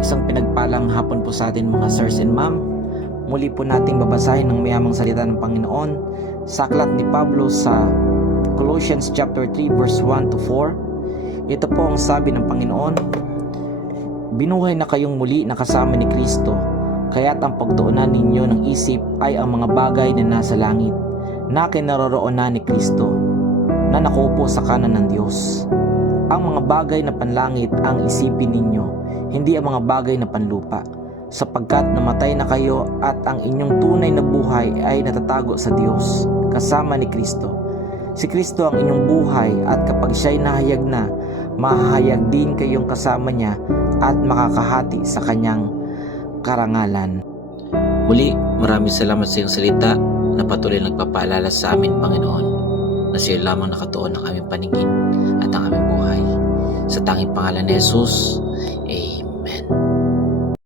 Isang pinagpalang hapon po sa atin mga sirs and ma'am. Muli po nating babasahin ng mayamang salita ng Panginoon sa aklat ni Pablo sa Colossians chapter 3 verse 1 to 4. Ito po ang sabi ng Panginoon: Binuhay na kayong muli na kasama ni Kristo, kaya't ang pagtuunan ninyo ng isip ay ang mga bagay na nasa langit, na kinaroroonan ni Kristo, na nakaupo sa kanan ng Diyos. Ang mga bagay na panlangit ang isipin ninyo, hindi ang mga bagay na panlupa, sapagkat namatay na kayo at ang inyong tunay na buhay ay natatago sa Diyos, kasama ni Kristo. Si Kristo ang inyong buhay, at kapag siya'y nahayag na, mahahayag din kayong kasama niya at makakahati sa kanyang karangalan. Muli, maraming salamat sa iyong salita na patuloy nagpapaalala sa amin, Panginoon, na siya lamang nakatuon ng aming paningin at ang aming buhay. Sa tanging pangalan ni Jesus, Amen.